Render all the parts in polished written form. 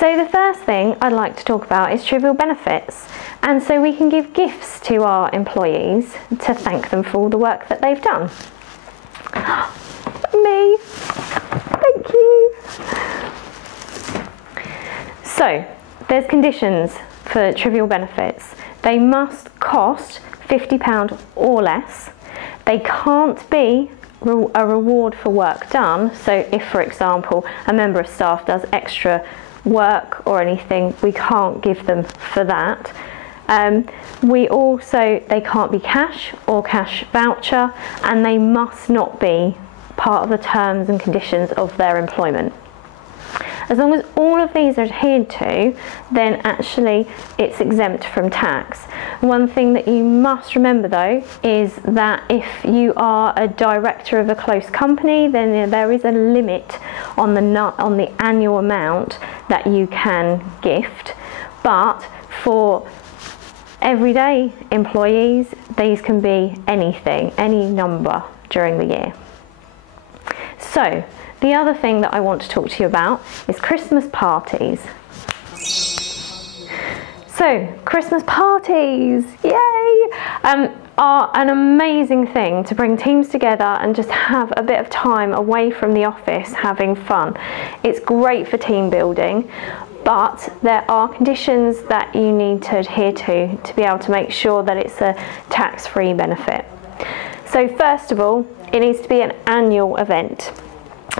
So the first thing I'd like to talk about is trivial benefits. And so we can give gifts to our employees to thank them for all the work that they've done. Me, thank you. So there's conditions for trivial benefits. They must cost £50 or less. They can't be a reward for work done. So if, for example, a member of staff does extra work or anything, we can't give them for that. They can't be cash or cash voucher, and they must not be part of the terms and conditions of their employment. As long as all of these are adhered to, then actually it's exempt from tax. One thing that you must remember though is that if you are a director of a close company, then there is a limit on the annual amount that you can gift. But for everyday employees, these can be anything, any number during the year. So, the other thing that I want to talk to you about is Christmas parties. So, Christmas parties, yay! Are an amazing thing to bring teams together and just have a bit of time away from the office having fun. It's great for team building, but there are conditions that you need to adhere to be able to make sure that it's a tax-free benefit. So first of all, it needs to be an annual event.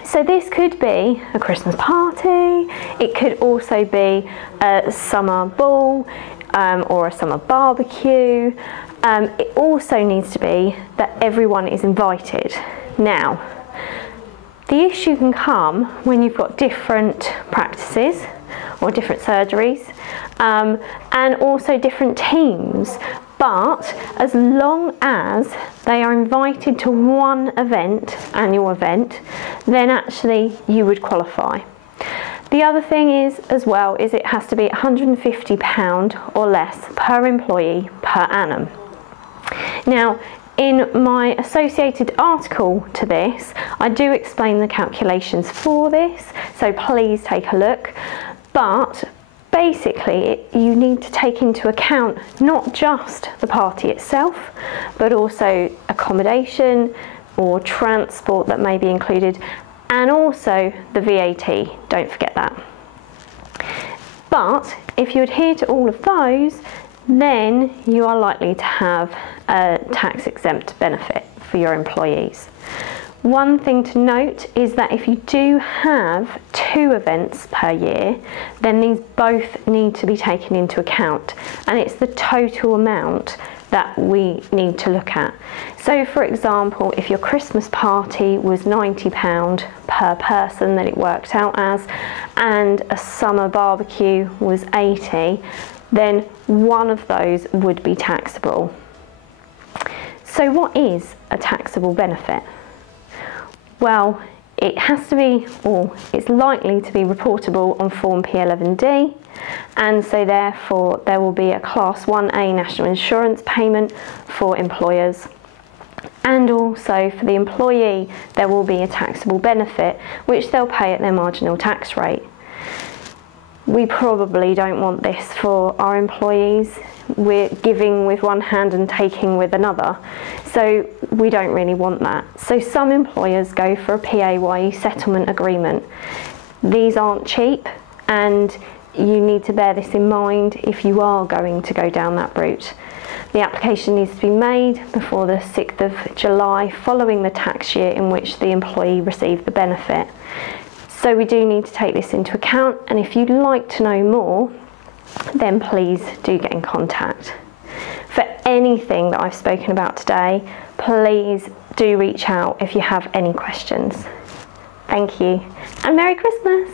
So this could be a Christmas party, it could also be a summer ball or a summer barbecue. It also needs to be that everyone is invited. Now, the issue can come when you've got different practices or different surgeries and also different teams. But as long as they are invited to one event, annual event, then actually you would qualify. The other thing is as well is it has to be £150 or less per employee per annum. Now, in my associated article to this, I do explain the calculations for this, so please take a look. But basically, you need to take into account not just the party itself, but also accommodation or transport that may be included, and also the VAT, don't forget that. But if you adhere to all of those, then you are likely to have a tax exempt benefit for your employees. One thing to note is that if you do have 2 events per year, then these both need to be taken into account, and it's the total amount that we need to look at. So for example, if your Christmas party was £90 per person that it worked out as, and a summer barbecue was £80, then one of those would be taxable. So what is a taxable benefit? Well, it has to be, or it's likely to be reportable on Form P11D, and so therefore there will be a Class 1A national insurance payment for employers, and also for the employee there will be a taxable benefit which they'll pay at their marginal tax rate. We probably don't want this for our employees. We're giving with one hand and taking with another, so we don't really want that. So some employers go for a PAYE settlement agreement. These aren't cheap, and you need to bear this in mind if you are going to go down that route. The application needs to be made before the 6th of July following the tax year in which the employee received the benefit. So we do need to take this into account, and if you'd like to know more, then please do get in contact. For anything that I've spoken about today, please do reach out if you have any questions. Thank you, and Merry Christmas!